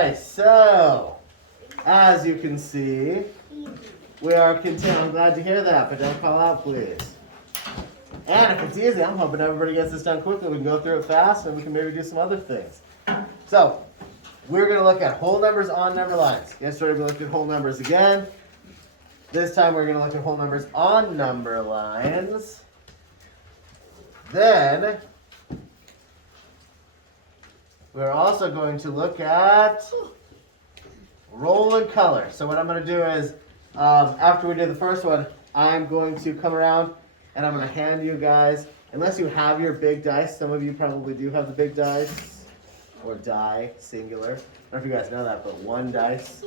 right, so as you can see, we are continuing. I'm glad to hear that, but don't call out, please. And if it's easy, I'm hoping everybody gets this done quickly. We can go through it fast, and we can maybe do some other things. So we're going to look at whole numbers on number lines. Yesterday we looked at whole numbers again. This time we're going to look at whole numbers on number lines. Then we're also going to look at roll and color. So what I'm going to do is, after we do the first one, I'm going to come around and I'm going to hand you guys, unless you have your big dice, some of you probably do have the big dice, or die, singular. I don't know if you guys know that, but one dice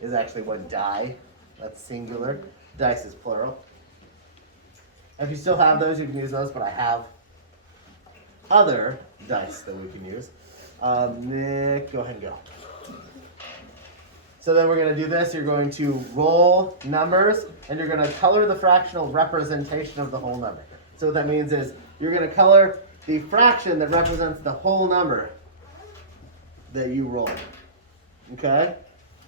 is actually one die. That's singular. Dice is plural. If you still have those, you can use those, but I have other dice that we can use. Nick, go ahead and go. So then we're going to do this. You're going to roll numbers, and you're going to color the fractional representation of the whole number. So what that means is you're going to color the fraction that represents the whole number that you roll. Okay?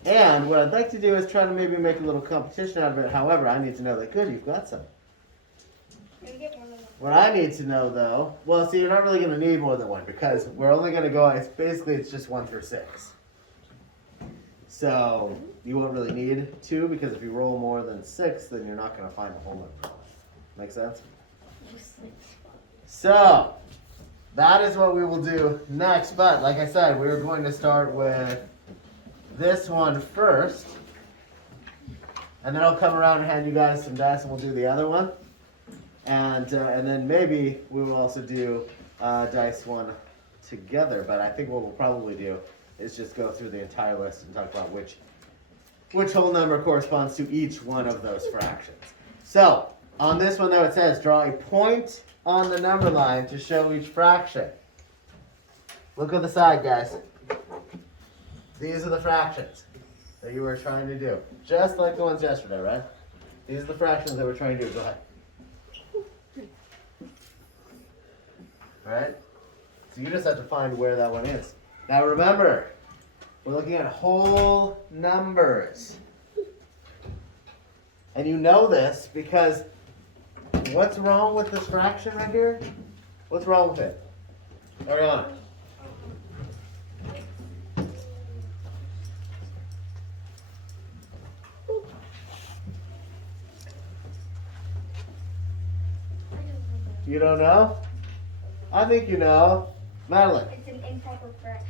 And what I'd like to do is try to maybe make a little competition out of it. However, I need to know that, good, you've got some. What I need to know, though, well, see, you're not really going to need more than one because we're only going to go, it's just 1 through 6. So you won't really need 2 because if you roll more than 6, then you're not going to find the whole number. Make sense? So that is what we will do next. But like I said, we're going to start with this one first. And then I'll come around and hand you guys some dice and we'll do the other one. And then maybe we will also do dice one together. But I think what we'll probably do is just go through the entire list and talk about which whole number corresponds to each one of those fractions. So on this one, though, it says draw a point on the number line to show each fraction. Look at the side, guys. These are the fractions that you were trying to do. Just like the ones yesterday, right? These are the fractions that we're trying to do. Go ahead. All right? So you just have to find where that one is. Now remember, we're looking at whole numbers. And you know this because what's wrong with this fraction right here? What's wrong with it? Ariana? You don't know? I think you know. Madeline? It's an improper fraction.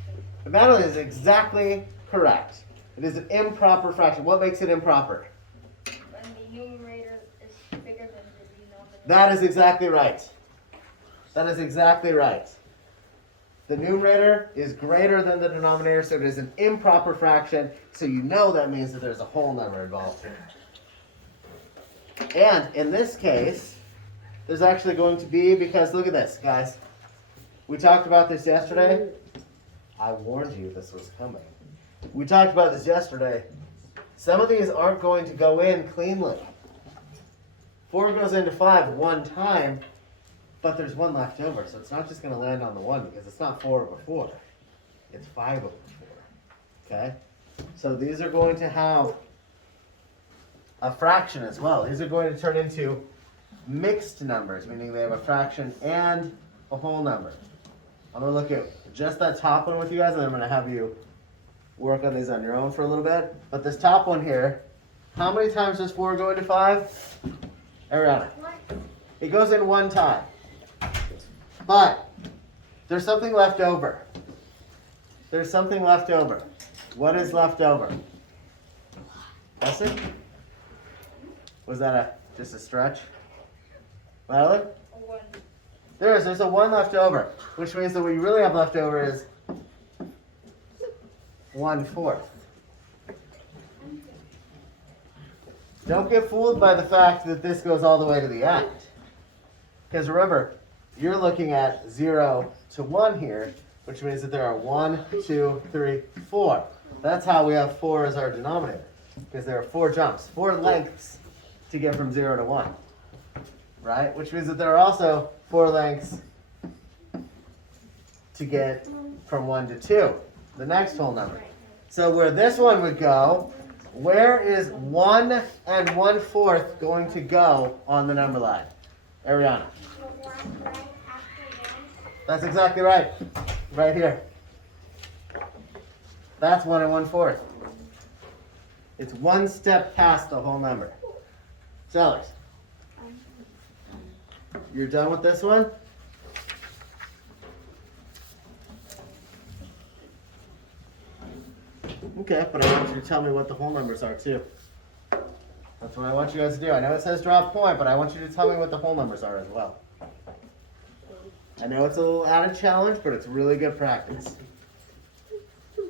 Madeline is exactly correct. It is an improper fraction. What makes it improper? When the numerator is bigger than the denominator. That is exactly right. That is exactly right. The numerator is greater than the denominator, so it is an improper fraction. So you know that means that there's a whole number involved here. And in this case, there's actually going to be, because look at this, guys. We talked about this yesterday. I warned you this was coming. We talked about this yesterday. Some of these aren't going to go in cleanly. 4 goes into 5 one time, but there's 1 left over. So it's not just going to land on the 1 because it's not 4 over 4. It's 5 over 4. Okay? So these are going to have a fraction as well. These are going to turn into mixed numbers, meaning they have a fraction and a whole number. I'm going to look at just that top one with you guys, and then I'm going to have you work on these on your own for a little bit. But this top one here, how many times does 4 go into 5? Ariana? It goes in 1 time. But there's something left over. There's something left over. What is left over? Leslie? Was that just a stretch? Madeline? There's a 1 left over, which means that what you really have left over is 1/4. Don't get fooled by the fact that this goes all the way to the end. Because remember, you're looking at 0 to 1 here, which means that there are 1, 2, 3, 4. That's how we have 4 as our denominator. Because there are 4 jumps, 4 lengths to get from 0 to 1. Right? Which means that there are also 4 lengths to get from 1 to 2, the next whole number. So where this one would go, where is 1 and 1/4 going to go on the number line? Ariana. That's exactly right. Right here. That's 1 and 1/4. It's one step past the whole number. Sellers. You're done with this one? Okay, but I want you to tell me what the whole numbers are too. That's what I want you guys to do. I know it says drop point, but I want you to tell me what the whole numbers are as well. I know it's a little added challenge, but it's really good practice.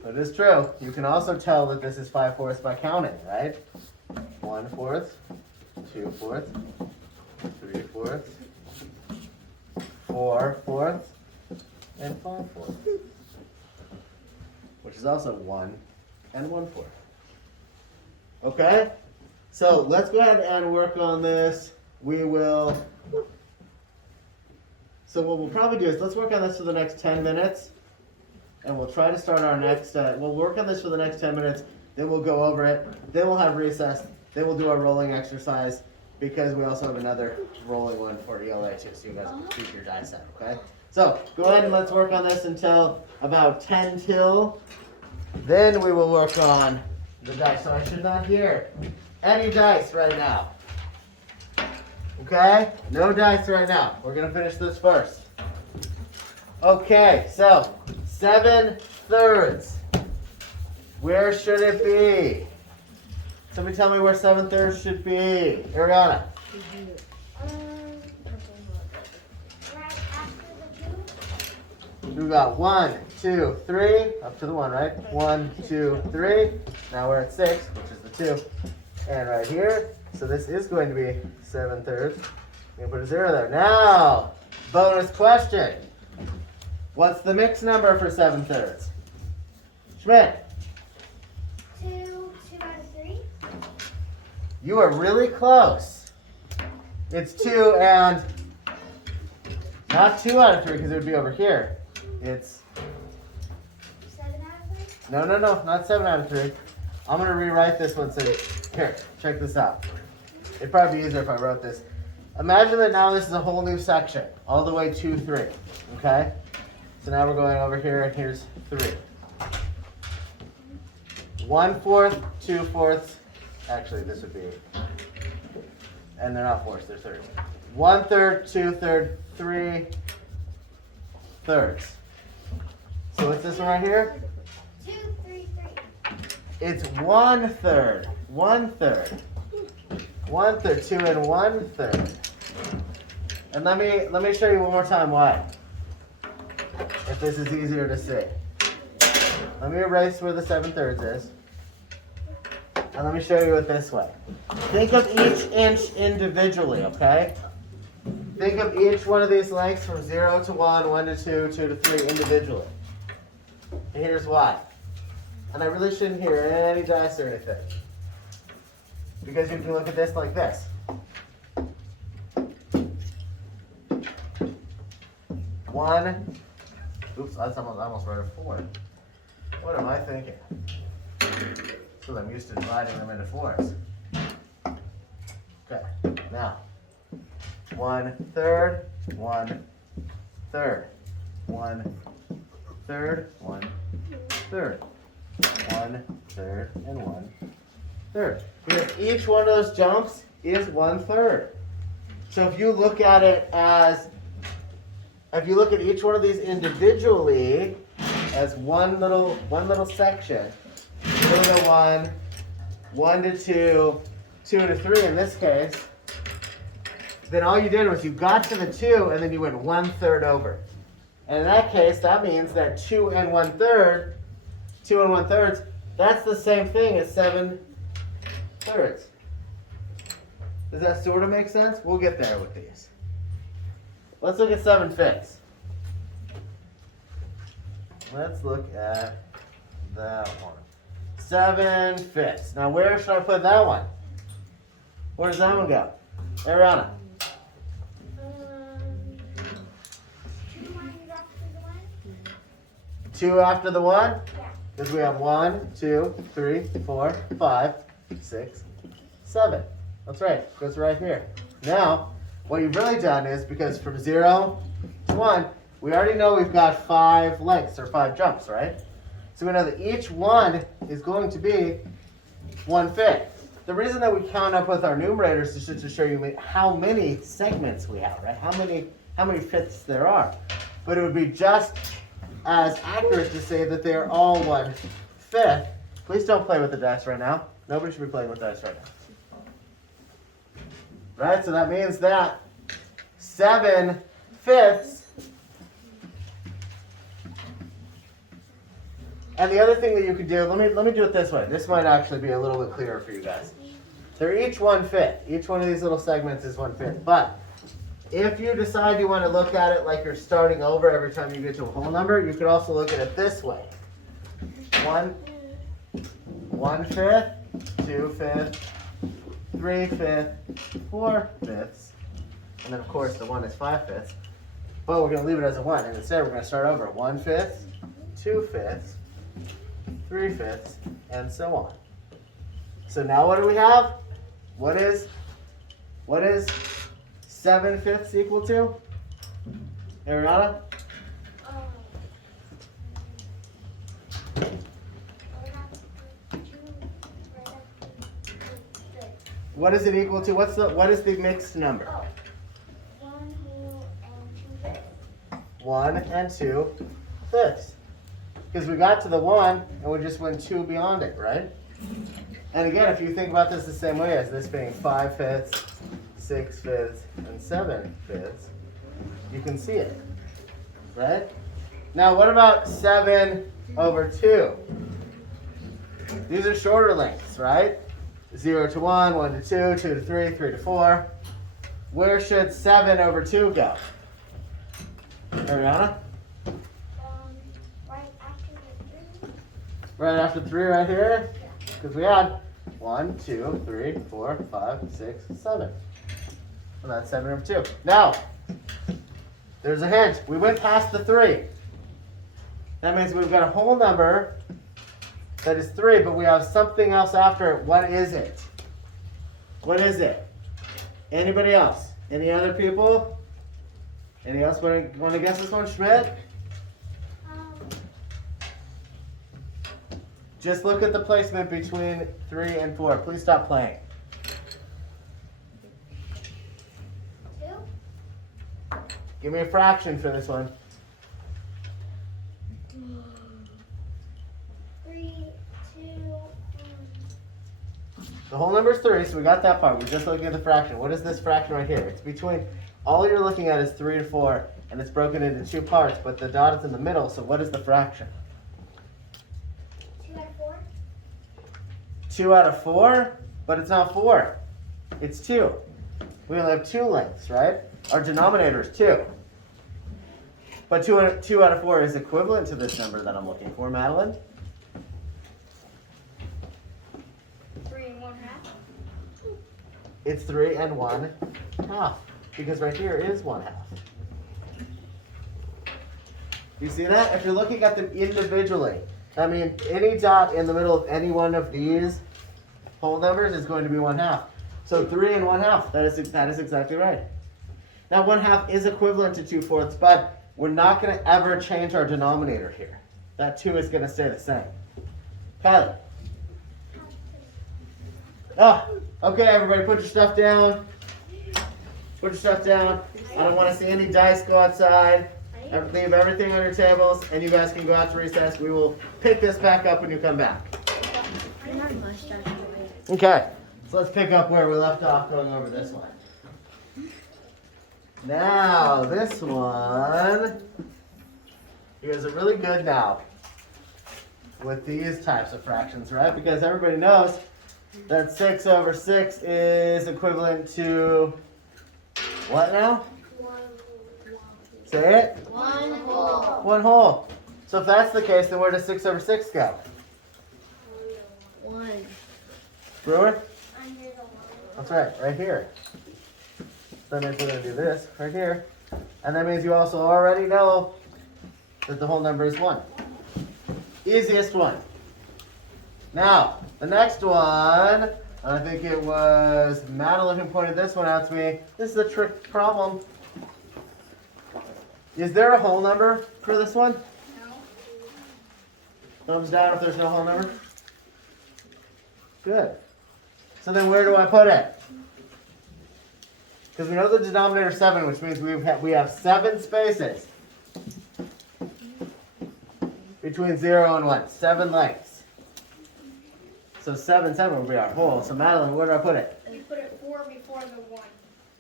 But it is true. You can also tell that this is 5/4 by counting, right? 1/4, 2/4, 3/4, 4/4, and 5/4. Which is also 1 and 1/4. Okay? So let's go ahead and work on this. So what we'll probably do is let's work on this for the next 10 minutes. And we'll try to start our next, we'll work on this for the next 10 minutes. Then we'll go over it. Then we'll have recess. Then we'll do our rolling exercise because we also have another rolling one for ELA too. So you guys can keep your dice out, okay? So go ahead and let's work on this until about 10 till. Then we will work on the dice. So I should not hear any dice right now. Okay? No dice right now. We're going to finish this first. Okay, so 7/3. Where should it be? Somebody tell me where 7/3 should be. Ariana. Right after the 2. We got 1, 2, 3. Up to the 1, right? 1, 2, 3. Now we're at 6, which is the 2. And right here. So this is going to be 7/3. You can put a 0 there. Now, bonus question. What's the mixed number for 7/3? Schmidt. 2 out of 3. You are really close. It's 2 and not 2 out of 3 because it would be over here. It's 7 out of 3. no, not 7 out of 3. I'm going to rewrite this one. So here, check this out. It'd probably be easier if I wrote this. Imagine that now this is a whole new section, all the way to 3. Okay? So now we're going over here, and here's 3. 1/4, 2/4. Actually, this would be, and they're not fourths, they're thirds. 1/3, 2/3, 3/3. So what's this one right here? 2, 3, 3. It's 1/3. 1/3. 1/3. 2 and 1/3. And let me show you one more time why. If this is easier to see. Let me erase where the 7/3 is. And let me show you it this way. Think of each inch individually, okay? Think of each one of these lengths from 0 to 1, 1 to 2, 2 to 3 individually. And here's why. And I really shouldn't hear any dice or anything. Because you can look at this like this. One. Oops, I almost wrote a 4. What am I thinking? Because I'm used to dividing them into 4s. Okay, now. 1/3, 1/3, 1/3, 1/3, 1/3, and 1/3. Because each one of those jumps is 1/3. So if you look at it as, if you look at each one of these individually as one little section, 0 to 1, 1 to 2, 2 to 3 in this case, then all you did was you got to the 2 and then you went 1/3 over. And in that case, that means that 2 and 1/3, 2 and 1/3, that's the same thing as 7/3. Does that sort of make sense? We'll get there with these. Let's look at 7/5. Let's look at that one. 7/5. Now where should I put that one? Where does that one go? Ariana. 2 lines after the 1. 2 after the 1? Yeah. Because we have 1, 2, 3, 4, 5, 6, 7. That's right, goes right here. Now, what you've really done is, because from 0 to 1, we already know we've got 5 lengths, or 5 jumps, right? So we know that each one is going to be 1/5. The reason that we count up with our numerators is just to show you how many segments we have, right? How many fifths there are. But it would be just as accurate to say that they're all 1/5. Please don't play with the dice right now. Nobody should be playing with dice right now. Right, so that means that 7/5. And the other thing that you could do, let me do it this way. This might actually be a little bit clearer for you guys. They're each 1/5. Each one of these little segments is 1/5. But if you decide you want to look at it like you're starting over every time you get to a whole number, you could also look at it this way. 1/5, 2/5, 3/5, 4/5, and then of course the 1 is 5/5. But we're going to leave it as a 1, and instead we're going to start over. 1/5, 2/5, 3/5, and so on. So now what do we have? What is 7/5 equal to? Ariana? What is it equal to? What is the mixed number? 1 and 2/5. Because we got to the 1 and we just went 2 beyond it, right? And again, if you think about this the same way as this being 5/5, 6/5, and 7/5, you can see it, right? Now, what about 7/2? These are shorter lengths, right? 0 to 1, 1 to 2, 2 to 3, 3 to 4. Where should 7/2 go? Ariana? Right after 3 right here? Because we had 1, 2, 3, 4, 5, 6, 7. And that's 7/2. Now, there's a hint. We went past the 3. That means we've got a whole number that is 3, but we have something else after it. What is it? What is it? Anybody else? Any other people? Any else want to guess this one? Schmidt? Just look at the placement between 3 and 4. Please stop playing. 2? Give me a fraction for this one. 3, 2, The whole number is 3, so we got that part. We're just looking at the fraction. What is this fraction right here? It's between, all you're looking at is 3 and 4, and it's broken into 2 parts, but the dot is in the middle, so what is the fraction? 2 out of 4? 2 out of 4? But it's not 4. It's 2. We only have 2 lengths, right? Our denominator is 2. But 2 out of 4 is equivalent to this number that I'm looking for, Madeline. 3 and 1/2? It's 3 and 1/2. Because right here is 1/2. You see that? If you're looking at them individually, I mean, any dot in the middle of any one of these whole numbers is going to be 1/2. So 3 and 1/2, that is exactly right. Now 1/2 is equivalent to 2/4, but we're not going to ever change our denominator here. That 2 is going to stay the same. Kylie. Oh, okay, everybody, put your stuff down. Put your stuff down. I don't want to see any dice go outside. Leave everything on your tables, and you guys can go out to recess. We will pick this back up when you come back. Okay, so let's pick up where we left off going over this one. Now, this one, you guys are really good now with these types of fractions, right? Because everybody knows that 6/6 is equivalent to what now? Say it. 1 whole. 1 whole. So if that's the case, then where does 6/6 go? 1. Brewer? Under the 1. That's right here. So that means we're going to do this right here. And that means you also already know that the whole number is 1. Easiest one. Now, the next one, I think it was Madeline who pointed this one out to me. This is a trick problem. Is there a whole number for this one? No. Thumbs down if there's no whole number. Good. So then where do I put it? Because we know the denominator is 7, which means we have 7 spaces between 0 and 1. 7 lengths. So 7 will be our whole. So Madeline, where do I put it? You put it 4 before the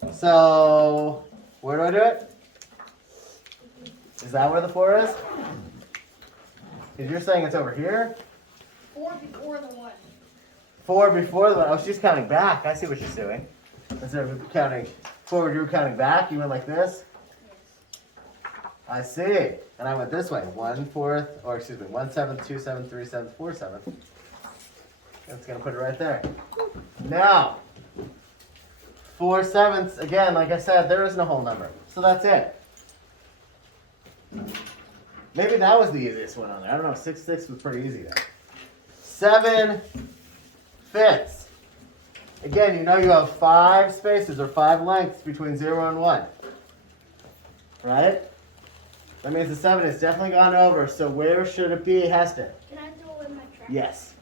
1. So where do I do it? Is that where the 4 is? Because you're saying it's over here? 4 before the 1. 4 before the 1. Oh, she's counting back. I see what she's doing. Instead of counting forward, you were counting back. You went like this. I see. And I went this way. 1/4, or excuse me, 1/7, 2/7, 3/7, 4/7. That's going to put it right there. Now, 4/7, again, like I said, there is no whole number. So that's it. Maybe that was the easiest one on there. I don't know. 6/6 was pretty easy though. 7/5. Again, you know you have 5 spaces or 5 lengths between 0 and 1. Right? That means the 7 has definitely gone over. So where should it be, Heston? Can I do it with my track? Yes.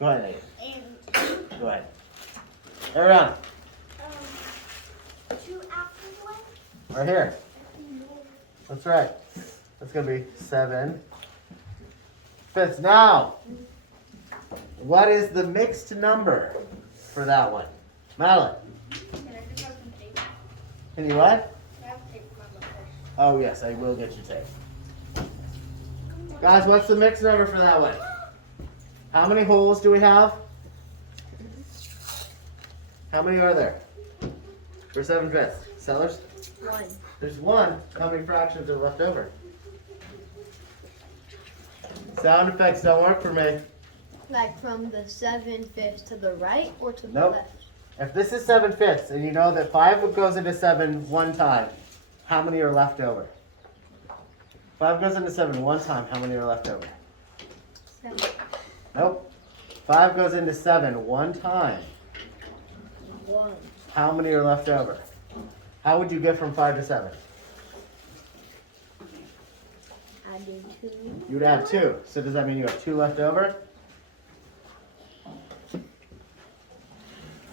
Go ahead, Nate. And Go ahead. Around. 2 after 1? Right here. That's right. That's going to be 7/5. Now, what is the mixed number for that one? Madeline, Can I just have some tape? can you what? I have tape for my book first. Oh, yes, I will get you tape. Guys, what's the mixed number for that one? How many holes do we have? How many are there? For 7/5. Sellers? 1. There's 1. How many fractions are left over? Sound effects don't work for me. Like from the 7/5 to the right or to the Nope. left? If this is 7/5 and you know that 5 goes into 7 one time, how many are left over? 5 goes into 7 one time, how many are left over? 7. Nope. 5 goes into 7 one time. 1. How many are left over? How would you get from 5 to 7? Adding 2. You would add 2. So does that mean you have 2 left over?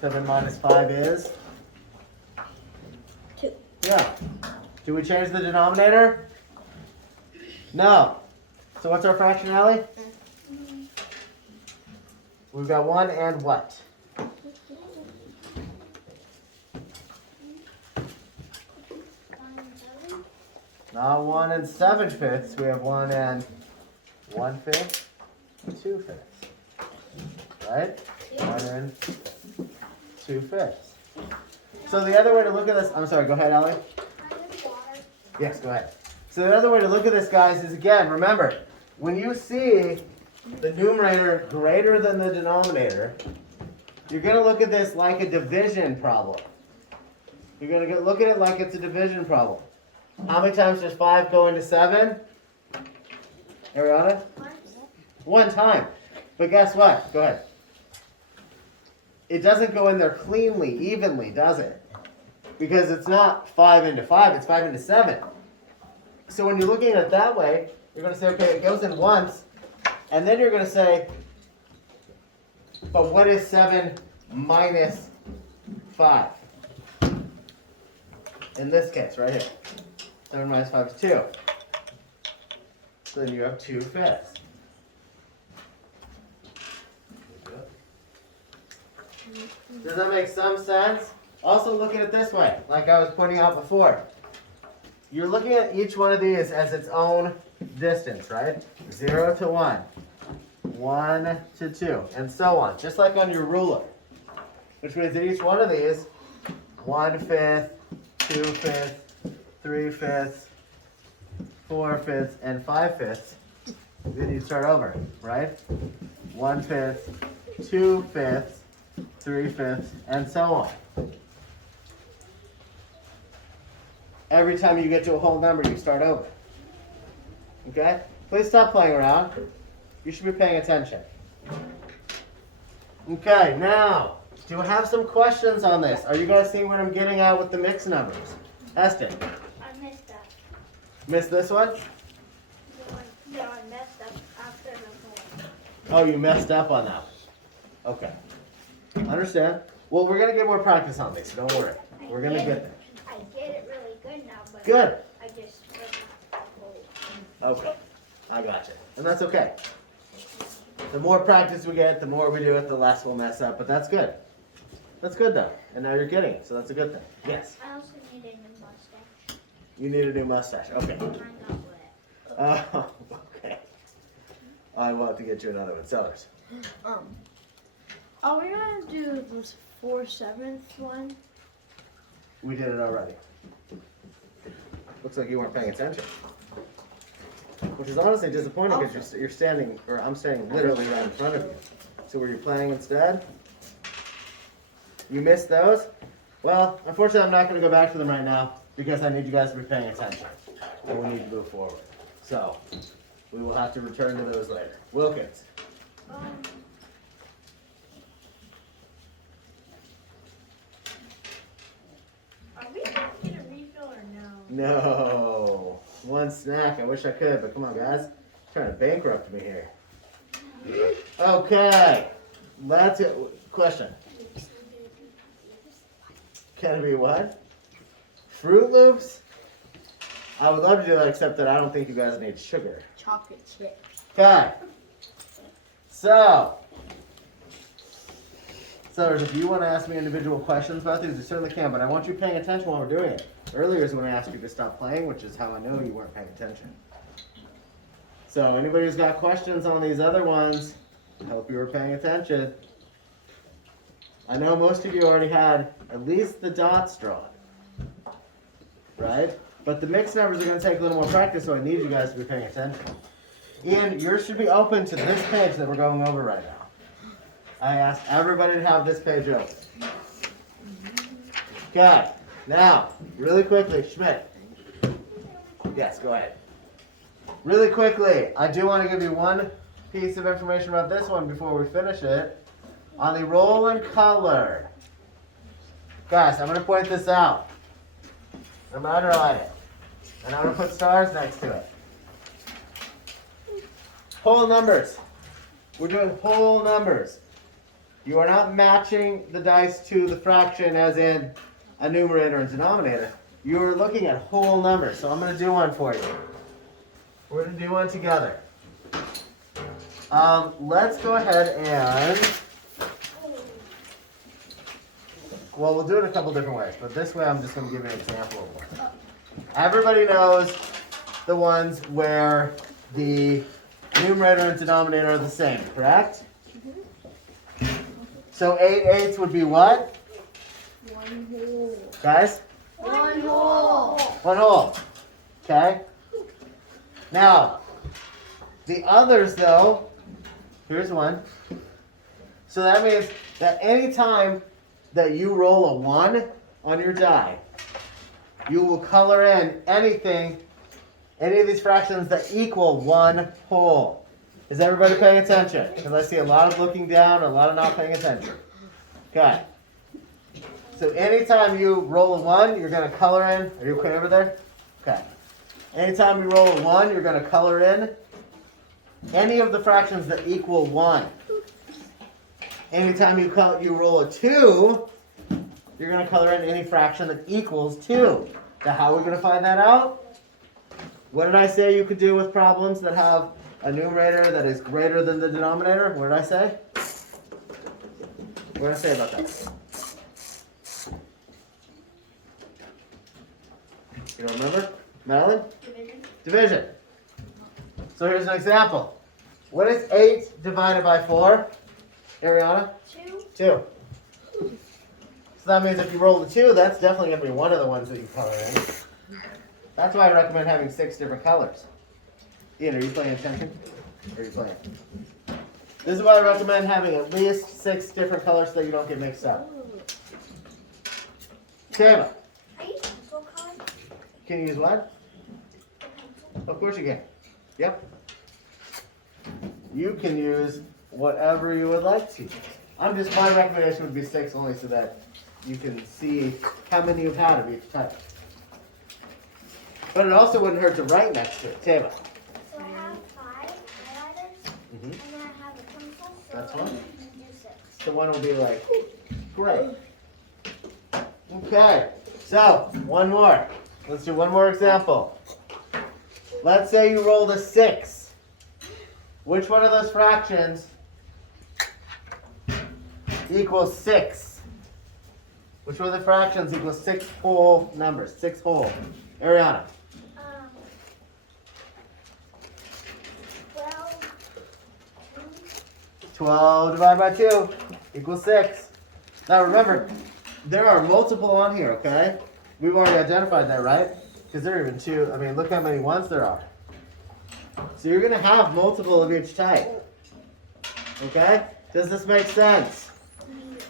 7 minus 5 is? 2. Yeah. Do we change the denominator? No. So what's our fraction, Allie? We've got 1 and what? Not 1 and 7/5. We have 1 and 1/5, 2/5. Right? 1 and 2/5. So the other way to look at this, I'm sorry, go ahead, Allie. I need water. Yes, go ahead. So the other way to look at this, guys, is again, remember, when you see the numerator greater than the denominator, you're going to look at this like a division problem. You're going to look at it like it's a division problem. How many times does 5 go into 7? Ariana? 1 time. But guess what? Go ahead. It doesn't go in there cleanly, evenly, does it? Because it's not 5 into 5, it's 5 into 7. So when you're looking at it that way, you're going to say, okay, it goes in once, and then you're going to say, but what is 7 minus 5? In this case, right here. 7 minus 5 is 2. So then you have 2/5. Does that make some sense? Also look at it this way, like I was pointing out before. You're looking at each one of these as its own distance, right? 0 to 1, 1 to 2, and so on, just like on your ruler. Which means that each one of these, 1/5, 2/5, 3/5, 4/5, and 5/5, then you start over, right? 1/5, 2/5, 3/5, and so on. Every time you get to a whole number, you start over. Okay? Please stop playing around. You should be paying attention. Okay, now, do I have some questions on this? Are you guys seeing what I'm getting at with the mixed numbers? Esther, I messed up. missed this one? No, I messed up after the point. Oh, you messed up on that one. Okay. Understand. Well, we're going to get more practice on these, so don't worry. We're going to get there. I get it really good now, but Good. I just wasn't Okay. I got you. And that's okay. The more practice we get, the more we do it, the less we'll mess up. But that's good. That's good, though. And now you're getting it, so that's a good thing. Yes. I also need a new mustache. You need a new mustache. Okay. Mine got wet. Okay. I will have to get you another one. Sellers. Are we gonna do this 4/7 one? We did it already. Looks like you weren't paying attention. Which is honestly disappointing because you're standing, or I'm standing literally right in front of you. So were you playing instead? You missed those? Well, unfortunately I'm not going to go back to them right now because I need you guys to be paying attention. And we need to move forward. So, we will have to return to those later. Wilkins. Are we going to get a refill or no? No. One snack. I wish I could, but come on, guys. Trying to bankrupt me here. Okay. Let's get, question. Can it be what? Fruit Loops? I would love to do that, except that I don't think you guys need sugar. Chocolate chip. Okay. So if you want to ask me individual questions about these, you certainly can, but I want you paying attention while we're doing it. Earlier is when I asked you to stop playing, which is how I know you weren't paying attention. So anybody who's got questions on these other ones, I hope you were paying attention. I know most of you already had at least the dots drawn, right? But the mixed numbers are going to take a little more practice, so I need you guys to be paying attention. Ian, yours should be open to this page that we're going over right now. I asked everybody to have this page open. Okay, now, really quickly, Schmidt. Yes, go ahead. Really quickly, I do want to give you one piece of information about this one before we finish it. On the roll and color. Guys, I'm going to point this out. I'm going to underline it. And I'm going to put stars next to it. Whole numbers. We're doing whole numbers. You are not matching the dice to the fraction as in a numerator and denominator. You are looking at whole numbers. So I'm going to do one for you. We're going to do one together. Let's go ahead and... Well, we'll do it a couple different ways, but this way I'm just going to give you an example of one. Everybody knows the ones where the numerator and denominator are the same, correct? So 8/8 would be what? 1 whole. Guys? 1 whole. 1 whole. Okay? Now, the others though, here's one. So that means that any time that you roll a 1 on your die, you will color in anything, any of these fractions that equal 1 whole. Is everybody paying attention? Because I see a lot of looking down, a lot of not paying attention. Okay. So anytime you roll a 1, you're going to color in. Are you okay over there? Okay. Anytime you roll a 1, you're going to color in any of the fractions that equal 1. Anytime you roll a 2, you're going to color in any fraction that equals 2. Now, how are we going to find that out? What did I say you could do with problems that have a numerator that is greater than the denominator? What did I say? What did I say about that? You don't remember? Madeline? Division. So here's an example. What is 8 divided by 4? Ariana? 2. So that means if you roll the 2, that's definitely going to be one of the ones that you color in. That's why I recommend having 6 different colors. Ian, are you paying attention? Or are you playing? This is why I recommend having at least 6 different colors so that you don't get mixed up. Tama, I use pencil color. can you use what? Of course you can. Yep. You can use whatever you would like to. My recommendation would be 6 only so that you can see how many you've had of each type. But it also wouldn't hurt to write next to it. Tava. So I have 5 highlighters, Mm-hmm. and then I have a pencil, so That's I one. can do 6. So one will be like, great. Okay, so one more. Let's do one more example. Let's say you rolled a 6. Which one of those fractions equals 6? Which one of the fractions equals 6 whole numbers? 6 whole. Ariana. 12 divided by 2 equals 6. Now remember, there are multiple on here, okay? We've already identified that, right? Because there are even 2. I mean, look how many ones there are. So you're going to have multiple of each type. Okay? Does this make sense?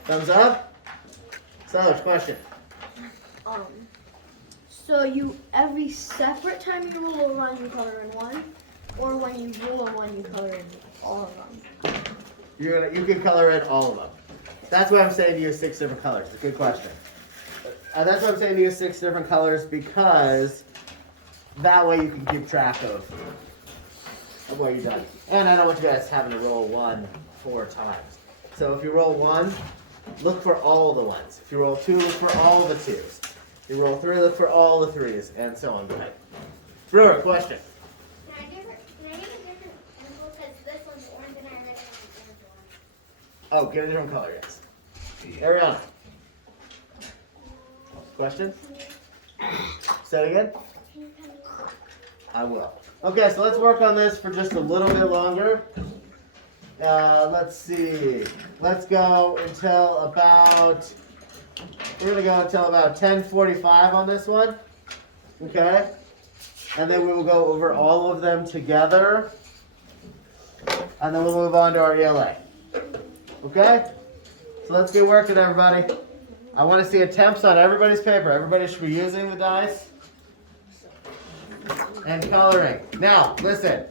Thumbs up? So, question. So you every separate time you roll a 1, you color in 1, or when you roll a 1, you color in all of them. You can color in all of them. That's why I'm saying to use 6 different colors. It's a good question. That's why I'm saying to use 6 different colors, because that way you can keep track of what you've done. And I don't want you guys having to roll 1 4 times. So if you roll 1, look for all the 1s. If you roll 2, look for all the 2s. If you roll 3, look for all the 3s, and so on. Go ahead. Brewer, question. Can I use a different pencil? Because this one's orange and I already have an orange one. Oh, get a different color, yes. Ariana. Question? Say it again. I will. Okay, so let's work on this for just a little bit longer. Let's see. Let's go until about, we're going to go until about 10:45 on this one. Okay? And then we will go over all of them together. And then we'll move on to our ELA. Okay? So let's get working, everybody. I want to see attempts on everybody's paper. Everybody should be using the dice and coloring. Now, listen.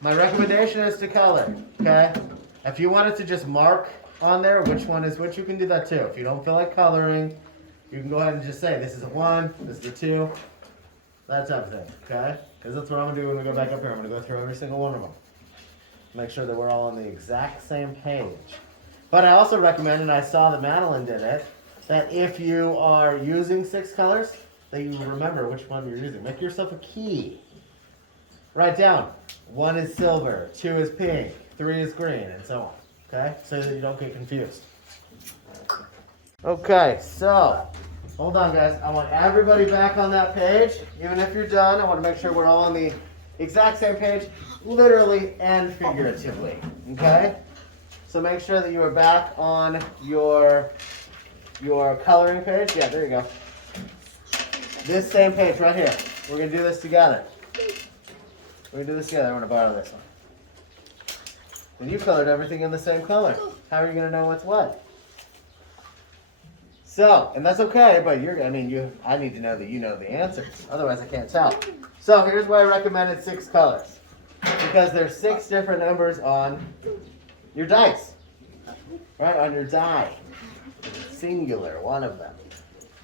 My recommendation is to color, okay? If you wanted to just mark on there which one is which, you can do that too. If you don't feel like coloring, you can go ahead and just say, this is a 1, this is a 2, that type of thing, okay? Because that's what I'm going to do when we go back up here. I'm going to go through every single one of them. Make sure that we're all on the exact same page. But I also recommend, and I saw that Madeline did it, that if you are using 6 colors, that you remember which one you're using. Make yourself a key. Write down, 1 is silver, 2 is pink, 3 is green, and so on. Okay? So that you don't get confused. Okay, so, hold on guys. I want everybody back on that page. Even if you're done, I want to make sure we're all on the exact same page, literally and figuratively. Okay? So make sure that you are back on your coloring page. Yeah, there you go. This same page right here. We're going to do this together. We're going to do this together. I'm going to borrow this one. And you colored everything in the same color. How are you going to know what's what? So, and that's okay, but I need to know that you know the answers. Otherwise, I can't tell. So, here's why I recommended 6 colors. Because there's 6 different numbers on your dice. Right? On your die. Singular, one of them.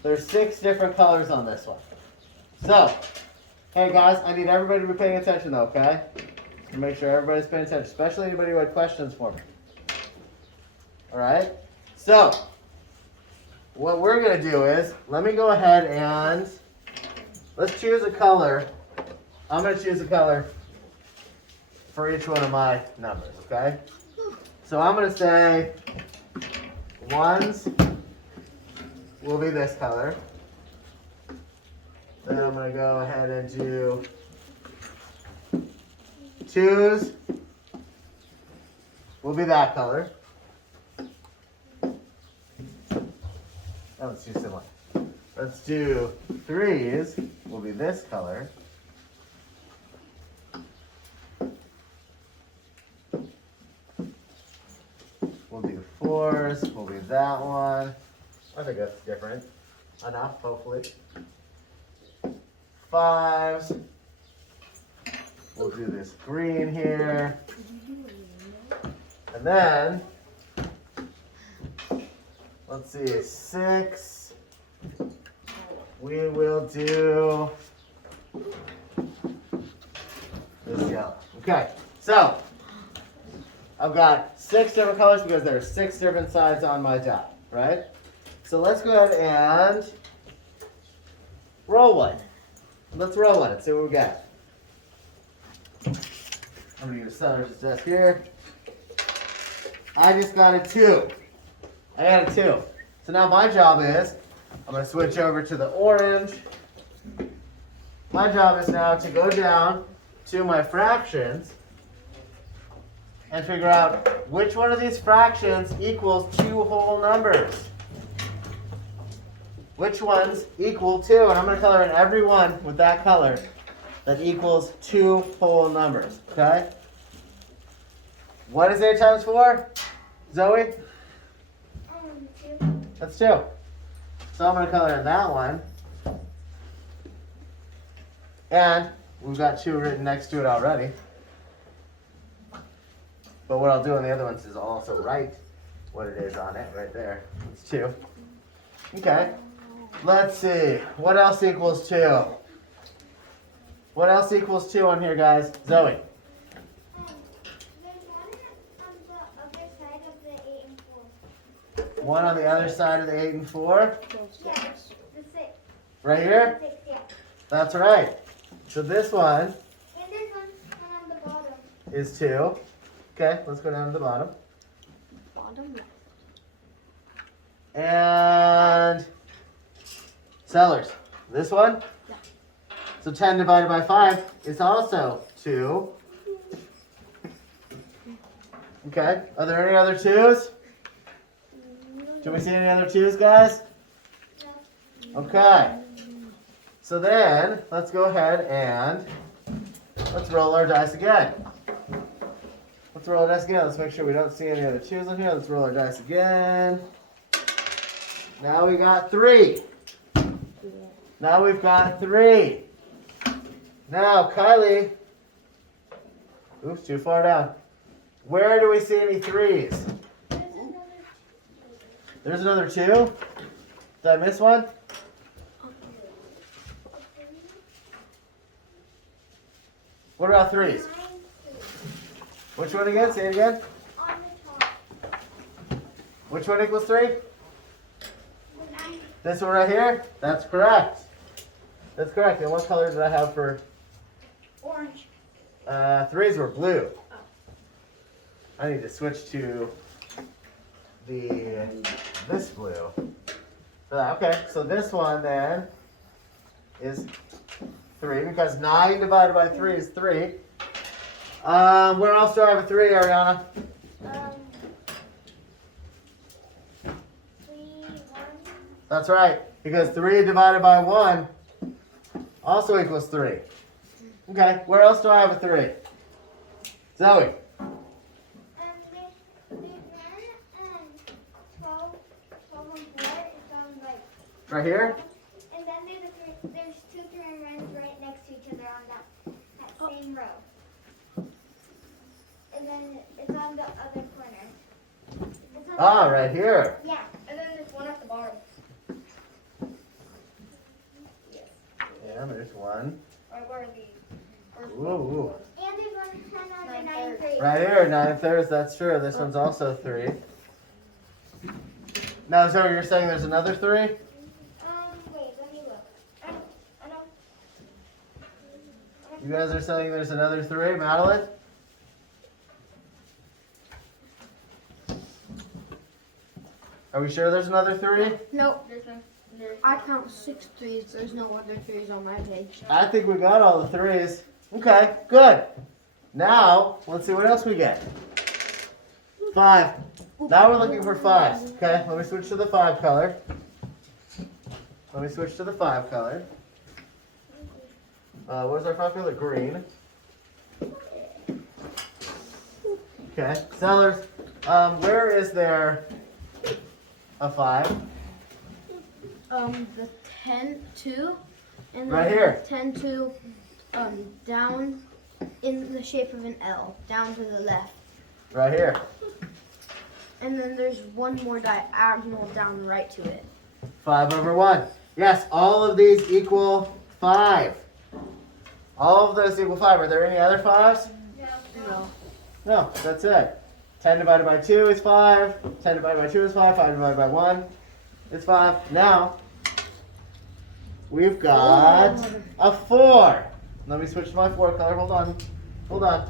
There's 6 different colors on this one. So, hey guys, I need everybody to be paying attention though, okay? To make sure everybody's paying attention, especially anybody who had questions for me. Alright? So, what we're going to do is, let me go ahead and, let's choose a color. I'm going to choose a color for each one of my numbers, okay? So I'm going to say 1s will be this color. Then I'm going to go ahead and do 2s will be that color. Oh, let's do similar. Let's do 3s will be this color. We'll do 4s will be that one. I think that's different enough, hopefully. 5s. We'll do this green here. And then let's see, 6. We will do this yellow. Okay, so I've got 6 different colors because there are 6 different sides on my die, right? So let's go ahead and roll one. Let's roll one and see what we got. I'm going to use Sellers' desk here. I just got a 2. I got a 2. So now my job is, I'm going to switch over to the orange. My job is now to go down to my fractions and figure out which one of these fractions equals 2 whole numbers. Which ones equal 2? And I'm going to color in every one with that color that equals 2 whole numbers. Okay? What is 8 times 4? Zoe? 2. That's 2. So I'm going to color in that one. And we've got 2 written next to it already. But what I'll do on the other ones is I'll also write what it is on it right there. It's 2. Okay. Let's see. What else equals 2? What else equals 2 on here, guys? Zoe? There's one on the other side of the 8 and 4. 1 on the other side of the 8 and 4? Yeah, the 6. Right here? 6, yeah. That's right. So this one And there's one on the bottom. is 2. Okay, let's go down to the bottom. Bottom left. And Sellers. This one? Yeah. So 10 divided by 5 is also 2. Okay, are there any other 2s? Do we see any other 2s, guys? No. Okay. So then, let's go ahead and let's roll our dice again. Let's roll our dice again. Let's make sure we don't see any other 2s on here. Let's roll our dice again. Now we got 3. Now we've got 3. Now, Kylie. Oops, too far down. Where do we see any 3s? There's another 2? Did I miss one? What about 3s? Which one again? Say it again. On the top. Which one equals 3? The 9. This one right here? That's correct. That's correct. And what color did I have for Orange. 3s were blue. I need to switch to this blue. Okay, so this one then is 3 because 9 divided by 3 is 3. Where else do I have a 3, Ariana? 3, 1. That's right, because 3 divided by 1 also equals 3. Okay, where else do I have a 3? Zoe. There's 12 and 4. It's on like. Right here? And then there's 2 3 runs right next to each other on that same row. And then it's on the other corner. It's on Right here. Yeah, and then there's one at the bottom. Yes. Yeah, there's one. Right where the. Ooh. And there's one on the 9 3. Right here, 9/3, that's true. This one's also 3. Now, Zoe, you're saying there's another 3? Wait, let me look. I know. You guys are saying there's another 3, Madeline? Are we sure there's another 3? Nope. I count 6 3s. There's no other 3s on my page. I think we got all the 3s. Okay, good. Now, let's see what else we get. 5. Now we're looking for 5s. Okay, let me switch to the 5 color. Let me switch to the 5 color. What is our 5 color? Green. Okay, Sellers, where is there a 5? The 10 2, and then Right here. 10 2, down in the shape of an L, down to the left. Right here. And then there's one more diagonal down right to it. 5 over 1. Yes, all of these equal 5. All of those equal 5. Are there any other 5s? No. No, that's it. 10 divided by 2 is 5. 10 divided by 2 is 5. 5 divided by 1 is 5. Now, we've got a 4. Let me switch to my 4 color. Hold on. Hold on.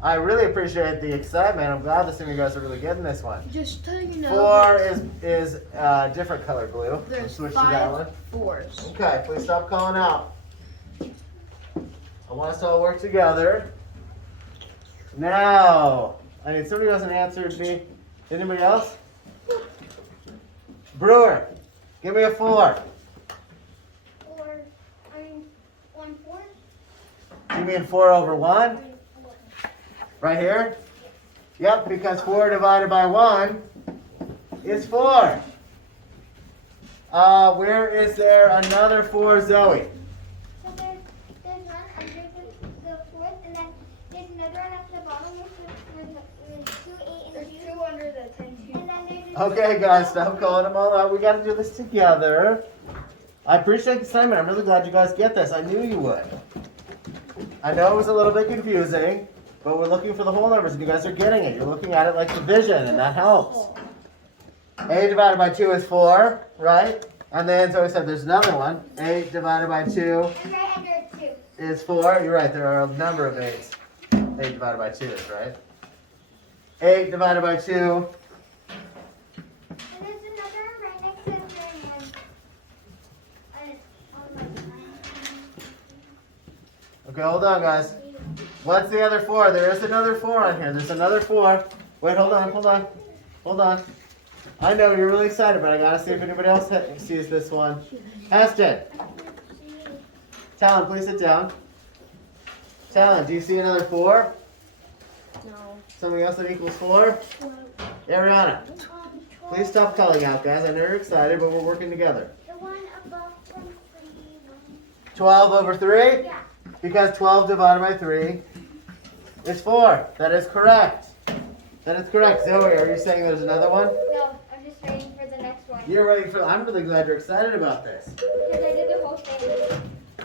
I really appreciate the excitement. I'm glad to see you guys are really getting this one. Just so you know. 4 is different color blue. There's Switch to that one. 5 4s. Okay, please stop calling out. I want us to all work together. Now, I need somebody who hasn't answered me. Anybody else? Brewer, give me a 4. 1 4. You mean 4 over 1? Right here? Yep, because 4 divided by 1 is 4. Where is there another 4, Zoe? So there's one under the 4th, and then there's another one at the bottom with 2, 8, and 2. There's 2 under the 10 And then there's Okay, guys, stop calling them all out. We got to do this together. I appreciate the assignment. I'm really glad you guys get this. I knew you would. I know it was a little bit confusing, but we're looking for the whole numbers, and you guys are getting it. You're looking at it like division, and that helps. A divided by 2 is 4, right? And then Zoe said there's another one. 8 divided by 2 and right under it, 2. is 4. You're right, there are a number of 8s. 8 divided by 2 is right. 8 divided by 2. And there's another right next to the very end. Okay, hold on, guys. What's the other 4? There is another 4 on here. There's another 4. Wait, hold on, hold on. Hold on. I know you're really excited, but I gotta see if anybody else sees this one. Heston. Talon, please sit down. Talon, do you see another 4? No. Something else that equals 4? Ariana, please stop calling out, guys. I know you're excited, but we're working together. The one above from 3. 12 over 3? Yeah. Because 12 divided by 3 is 4. That is correct. That is correct. Zoe, are you saying there's another one? No, I'm just waiting for the next one. You're waiting for. I'm really glad you're excited about this. Because I did the whole thing.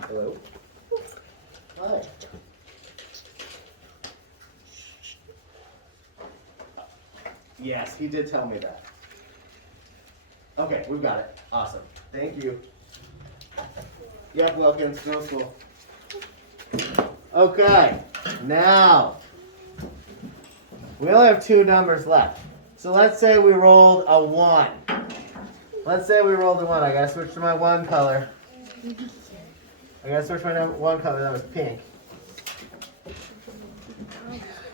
Hello. Hi. Yes, he did tell me that. Okay, we've got it. Awesome. Thank you. Yep, Wilkins, no school. Okay, now we only have 2 numbers left. So let's say we rolled a 1. Let's say we rolled a 1. I gotta switch to my 1 color. I gotta switch my 1 color. That was pink.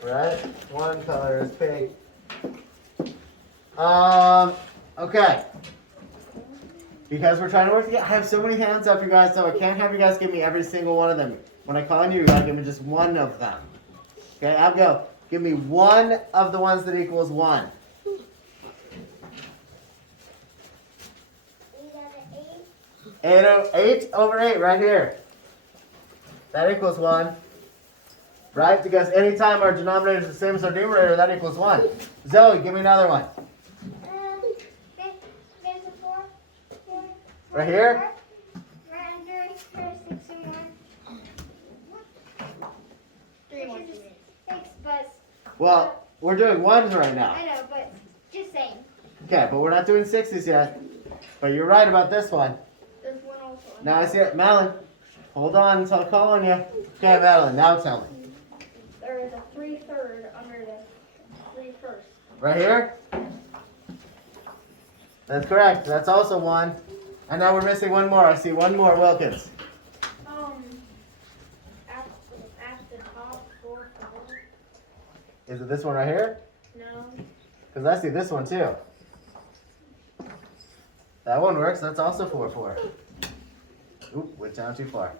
Right? 1 color is pink. Okay. Because we're trying to work together. I have so many hands up, you guys, so I can't have you guys give me every single one of them. When I call on you, you gotta give me just one of them. Okay, I'll go. Give me one of the ones that equals 1. 8 over 8, right here. That equals 1. Right? Because anytime our denominator is the same as our numerator, that equals 1. Zoe, give me another one. There's a 4. Right here? Right under 6 and 1. 3 1 6, but Well, we're doing 1s right now. I know, but just saying. Okay, but we're not doing 6s yet. But you're right about this one. There's 1 also. Now I see it. Madeline, hold on until I call on you. Okay, Madeline, now tell me. There is a 3/3 under the 3/1. Right here? That's correct. That's also 1. And now we're missing one more. I see one more, Wilkins. At the top 4 4. Is it this one right here? No. Because I see this one too. That one works. That's also 4 4. Oop, went down too far.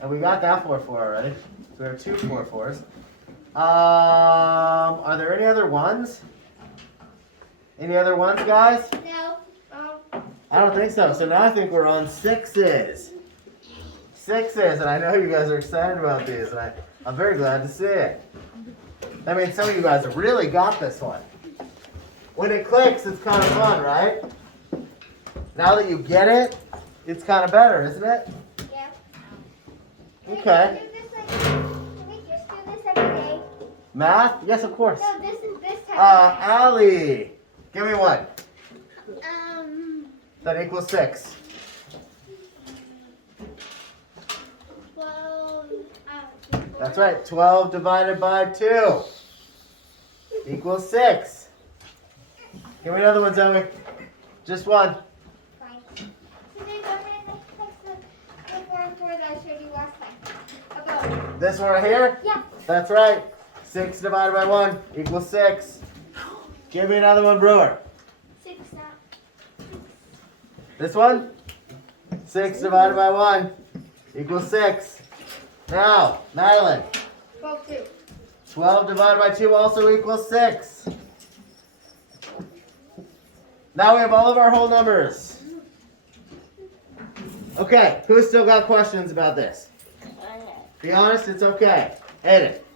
And we got that 4 4 already. So we have 2 4 4s. Are there any other ones? Any other ones, guys? No. I don't think so. So now I think we're on 6s. 6s, and I know you guys are excited about these, and I'm very glad to see it. That means some of you guys have really got this one. when it clicks, it's kind of fun, right? Now that you get it, it's kind of better, isn't it? Yeah. Okay. Can we just do this every day? Math? Yes, of course. No, this is this time. Allie, give me one. That equals 6. 12. That's right. 12 divided by 2 equals 6. Give me another one, Zoe. Just one. Fine. So then go ahead and fix the 4 and 4 that I showed you last time. About. This one right here? Yeah. That's right. 6 divided by 1 equals 6. Give me another one, Brewer. 6 now. This one? 6 divided by 1 equals 6. Now, Madeline. 12 2. 12 divided by 2 also equals 6. Now we have all of our whole numbers. Okay, who's still got questions about this? Be honest, it's okay. Edit.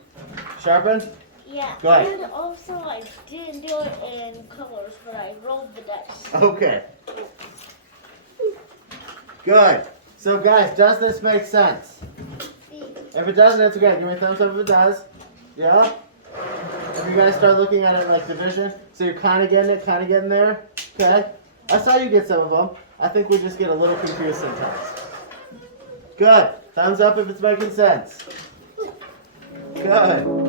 Sharpen? Yeah, Go ahead. and also I didn't do it in colors, but I rolled the dice. Okay. Good. So guys, does this make sense? If it doesn't, it's okay. Give me a thumbs up if it does. Yeah? If you guys start looking at it like division, so you're kind of getting there. Okay? I saw you get some of them. I think we just get a little confused sometimes. Good. Thumbs up if it's making sense. Good.